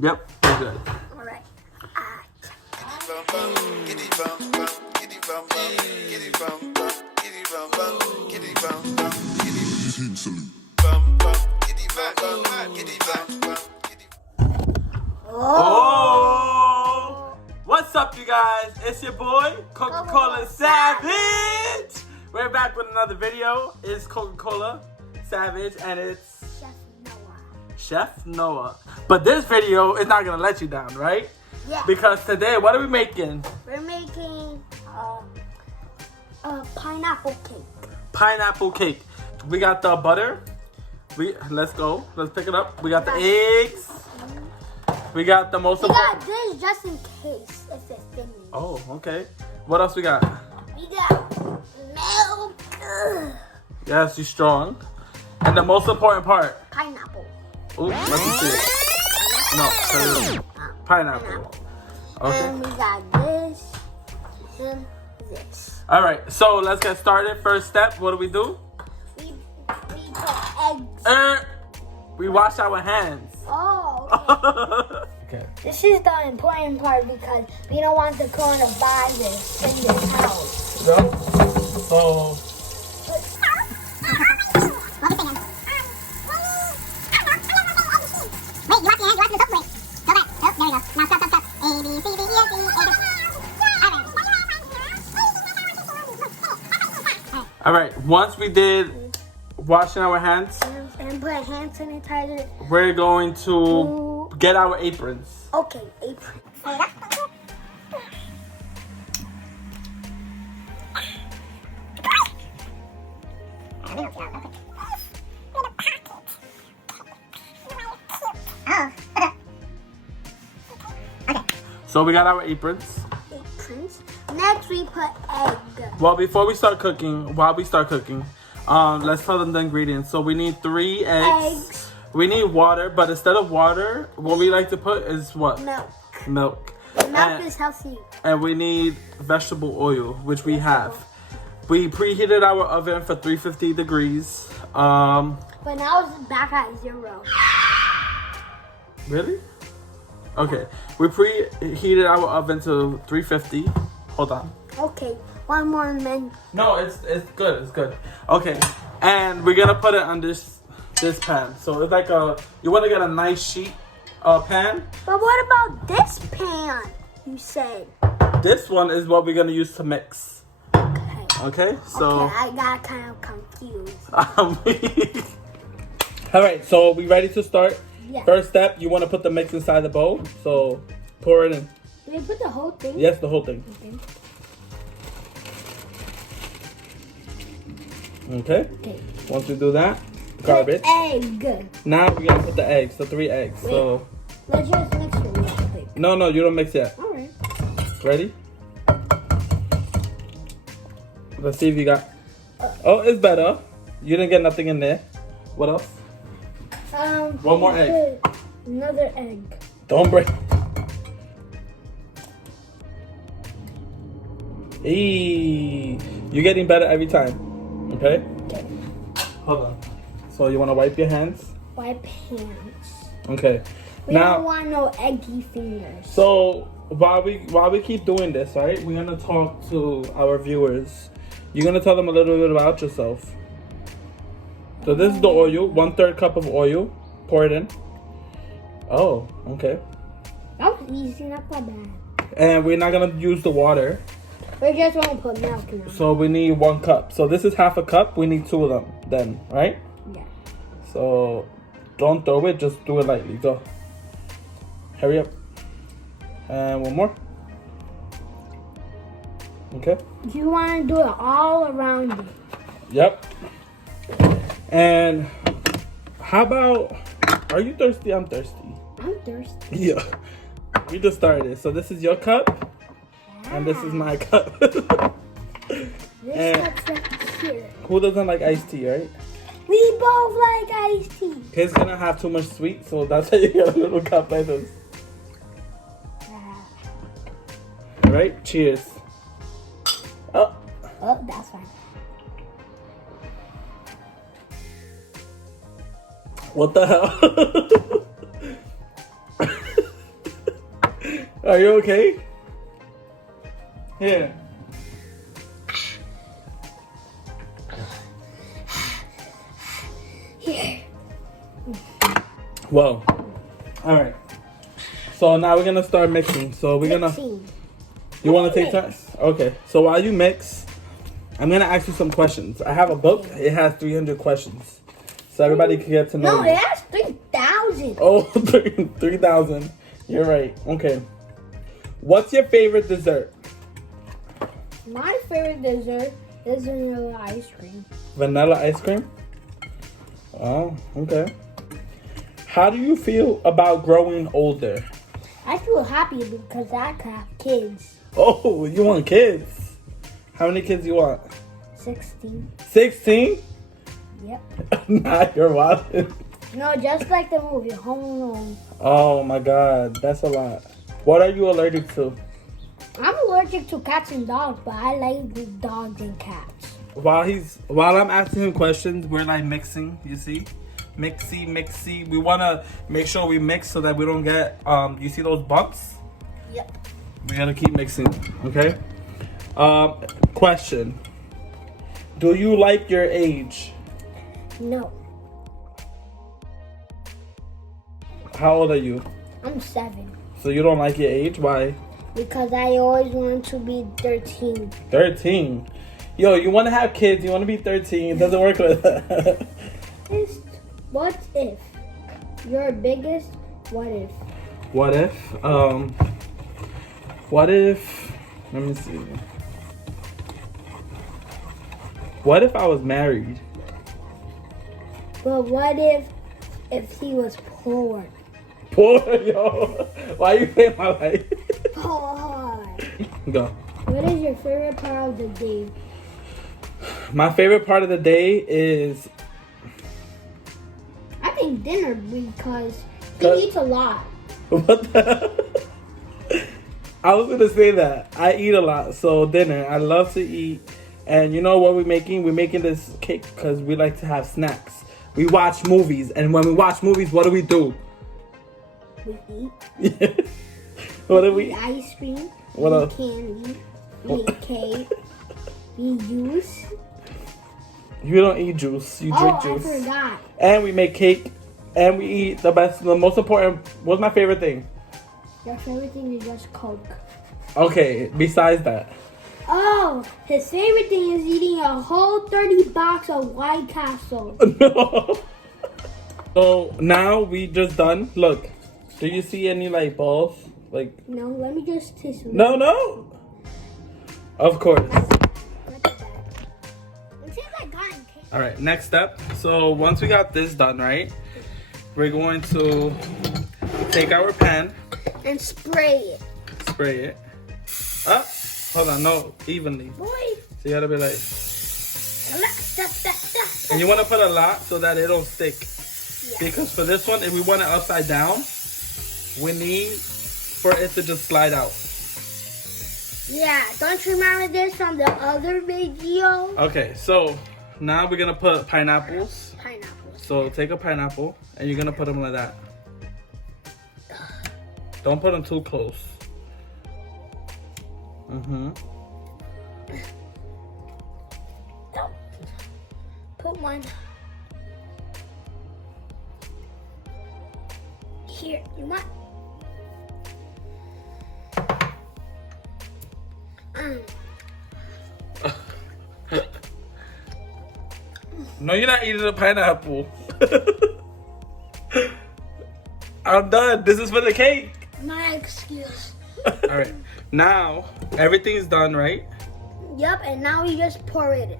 Yep, we're good. All right. Oh! What's up, you guys? It's your boy, Coca-Cola Savage. We're back with another video. It's Coca-Cola Savage, and it's Chef Noah. But this video is not gonna let you down, right? Yeah. Because today, what are we making? We're making a pineapple cake. Pineapple cake. We got the butter. Let's go. Let's pick it up. We got the eggs. We got the most We important. got this just in case if it's finished. Oh, okay. What else we got? We got milk. Yes, you're strong. And the most important part. Pineapple. Ooh, let me see it. No, pineapple. Okay. And we got this and this. All right, so let's get started. First step, what do? We put eggs. We wash our hands. Oh, okay. Okay. This is the important part because we don't want the coronavirus in this house. So, so Wait, you wash your hands, you wash the soap, wait. Go back. Oh, there you go. Now stop. A, B, C, D, E, F, G, H. all right, once we did washing our hands, And put hand sanitizer. we're going to get our aprons. Okay, apron. So we got our aprons. Aprons. Next we put egg. Well, before we start cooking, let's tell them the ingredients. So we need 3 eggs. We need water, but instead of water, what we like to put is what? Milk. Milk. Milk is healthy. And we need vegetable oil, which we have. We preheated our oven for 350 degrees. But now it's back at 0. Really? Okay. We preheated our oven to 350. Hold on. Okay, one more minute. No, it's good. It's good. Okay. And we're gonna put it on this pan. So it's like you want to get a nice sheet pan. But what about this pan? You said. This one is what we're gonna use to mix. Okay. Okay. So. Okay, I got kind of confused. All right. So we ready to start? Yeah. First step, you want to put the mix inside the bowl. So pour it in. Did I put the whole thing? Yes, the whole thing. Okay. Okay. Okay. Once we do that, garbage. Egg. Now we're gonna put the eggs. So 3 eggs. Wait. So. Let's just mix it real quick. No, you don't mix yet. All right. Ready? Let's see if you got. Oh, it's better. You didn't get nothing in there. What else? One more egg. Another egg. Don't break. Hey, you're getting better every time. Okay? Okay. Hold on. So you want to wipe your hands? Wipe hands. Okay. We don't want no eggy fingers. So while we keep doing this, right? We're gonna talk to our viewers. You're gonna tell them a little bit about yourself. So this is the oil, 1/3 cup of oil. Pour it in. Oh, okay. That was easy, not that bad. And we're not gonna use the water. We just want to put milk in it. So we need 1 cup. So this is half a cup. We need 2 of them then, right? Yeah. So don't throw it, just do it lightly. Go. Hurry up. And 1 more. Okay. You want to do it all around you. Yep. And how about, are you thirsty? I'm thirsty. I'm thirsty. Yeah. We just started. So this is your cup. And this is my cup. This And- cup's right here. Who doesn't like iced tea, right? We both like iced tea. Kids gonna have too much sweet, so that's why you get a little cup like this. All right, cheers. Oh, Oh, that's fine. what the hell? Are you okay? Here. Here. Whoa. All right. So now we're gonna start mixing. So we're gonna. Mixing. You want to take time? Okay. So while you mix, I'm gonna ask you some questions. I have a book. It has 300 questions, so everybody can get to know. No, you. it has 3,000. Oh, 3,000. You're right. Okay. What's your favorite dessert? My favorite dessert is vanilla ice cream. Vanilla ice cream? Oh, okay. How do you feel about growing older? I feel happy because I can have kids. Oh, you want kids? How many kids you want? 16. 16? Yep. Nah, you're wild. No, just like the movie Home Alone. Oh my god, that's a lot. What are you allergic to? I'm allergic to cats and dogs, but I like the dogs and cats. While I'm asking him questions, we're like mixing, you see? Mixy. We wanna make sure we mix so that we don't get you see those bumps? Yep. We gotta keep mixing, okay? Question. Do you like your age? No, How old are you? I'm 7. So you don't like your age? Why? Because I always want to be 13. 13. Yo, you wanna have kids, you wanna be 13. It doesn't work like that. What if? Your biggest what if? What if, let me see. What if I was married? But what if he was poor? Poor, yo. Why you paying my life? Poor. Go. What is your favorite part of the day? My favorite part of the day is I think dinner because he Cause- eats a lot. what the I was gonna say that. I eat a lot, so dinner. I love to eat. And you know what we're making? We're making this cake because we like to have snacks. We watch movies, and when we watch movies, what do? We eat. What do We we? eat ice cream. What we else? eat candy. We eat cake. We eat juice. You don't eat juice. You drink I juice. forgot. And we make cake. And we eat the best. The most important. What's my favorite thing? Your favorite thing is just Coke. Okay. Besides that. Oh, his favorite thing is eating a whole 30 box of White Castle. No. So now we just done. Look. Do you see any like balls? Like. No, let me just taste it. No. Of course. All right. Next step. So once we got this done, right? We're going to take our pan. And spray it. Spray it. Up. Hold on. No. Evenly. Boy. So you gotta be like. And you want to put a lot so that it don't stick. Yeah. Because for this one, if we want it upside down, we need for it to just slide out. Yeah, don't you remember this from the other video? Okay, so now we're gonna put pineapples. Pineapples. So take a pineapple and you're gonna put them like that. Don't put them too close. No. Put one. Here, you want? No, you're not eating the pineapple. I'm done. This is for the cake. My excuse. All right. Now everything's done, right? Yep, and now you just pour it in.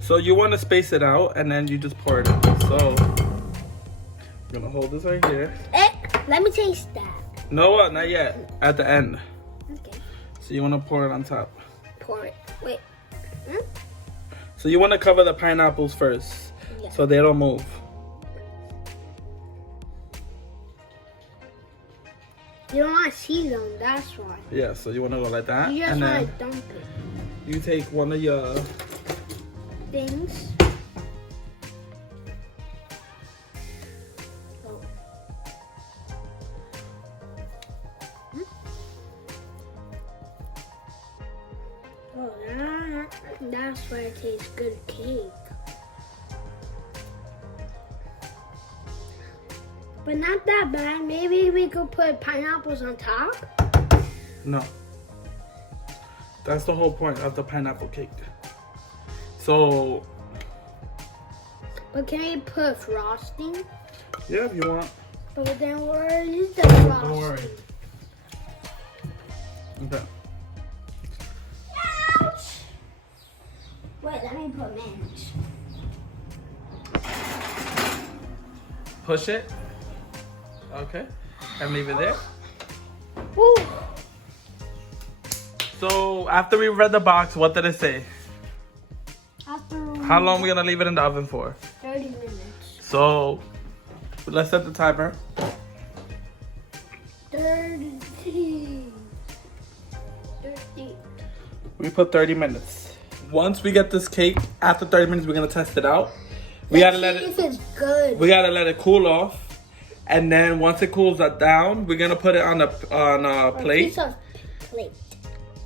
So you want to space it out, and then you just pour it in. So I'm gonna hold this right here. Let me taste that. No, not yet. At the end. Okay. So you want to pour it on top. Pour it. Wait. So you want to cover the pineapples first, Yeah. so they don't move. You don't want to see them, that's why. Yeah. So you want to go like that, You just and want then to dump it. you take one of your. Things. Oh. That's why it tastes good cake. But not that bad. Maybe we could put pineapples on top. No. That's the whole point of the pineapple cake. So. But can we put frosting? Yeah, if you want. But then where is the frosting? Don't worry. Okay. Ouch! Wait, let me put mayonnaise. Push it. Okay. And leave it there. Woo! So after we read the box, what did it say? How long are we gonna leave it in the oven for? 30 minutes. So let's set the timer. 30. We put 30 minutes. Once we get this cake, after 30 minutes, we're gonna test it out. We gotta let it. If it's good. We gotta let it cool off, and then once it cools down, we're gonna put it on a plate, Piece of plate.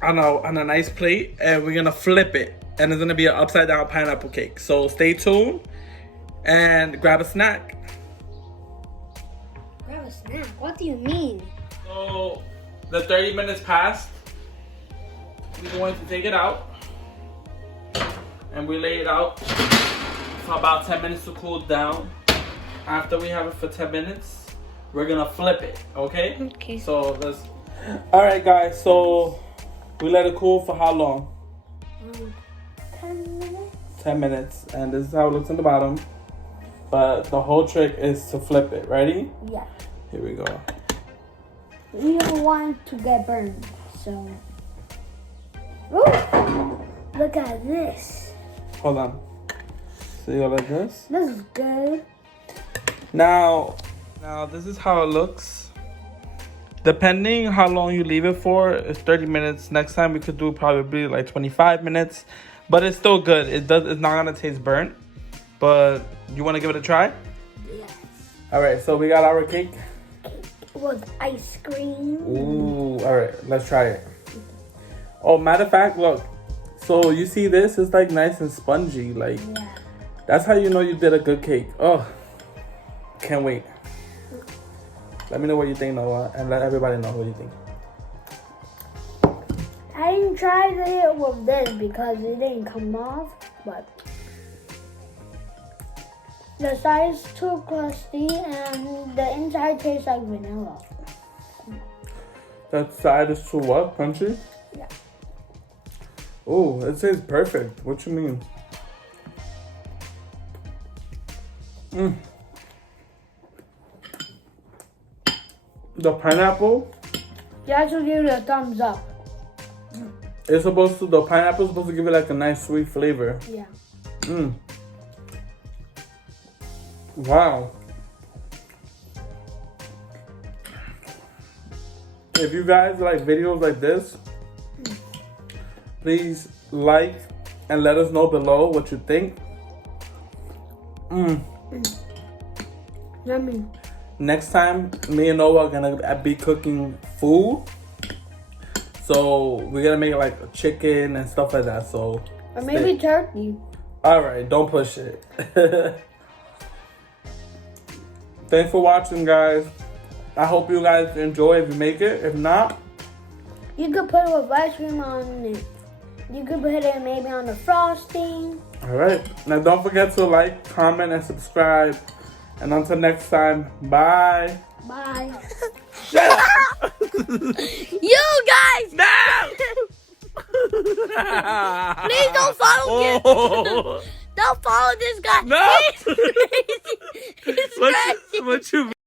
on a nice plate, and we're gonna flip it, and it's gonna be an upside down pineapple cake. So stay tuned and grab a snack. Grab a snack. What do you mean? So the 30 minutes passed. We're going to take it out, and we lay it out for about 10 minutes to cool down. After we have it for 10 minutes, we're gonna flip it, okay? Okay. So let's. All right, guys. So we let it cool for how long? 10 minutes. 10 minutes, and this is how it looks in the bottom. But the whole trick is to flip it. Ready? Yeah. Here we go. We don't want to get burned, so. Ooh, look at this. Hold on. So you go like this. This is good. Now this is how it looks. Depending how long you leave it for, it's 30 minutes. Next time we could do probably like 25 minutes, but it's still good. It's not gonna taste burnt, but you want to give it a try? Yes. All right, so we got our cake. With ice cream. Ooh, all right, let's try it. Oh, matter of fact, look. So you see this? It's like nice and spongy. Like, Yeah. that's how you know you did a good cake. Oh, can't wait. Let me know what you think, Noah, and let everybody know what you think. I didn't try it with this because it didn't come off, but the side is too crusty and the inside tastes like vanilla. That side is too what? Crunchy? Yeah. Oh, it tastes perfect. What you mean? The pineapple, You have to give it a thumbs up. the pineapple's supposed to give it like a nice sweet flavor. Yeah. Wow. If you guys like videos like this, please like and let us know below what you think. Yummy. Next time, me and Noah are gonna be cooking food. So we're gonna make like chicken and stuff like that. So Or maybe turkey. all right, don't push it. Thanks for watching, guys. I hope you guys enjoy if you make it. If not, You could put it with ice cream on it. You could put it maybe on the frosting. all right. Now don't forget to like, comment, and subscribe. And until next time, bye. Bye. Shut up. You guys! No! Please don't follow me. Oh. Don't follow this guy. No! He's crazy. What you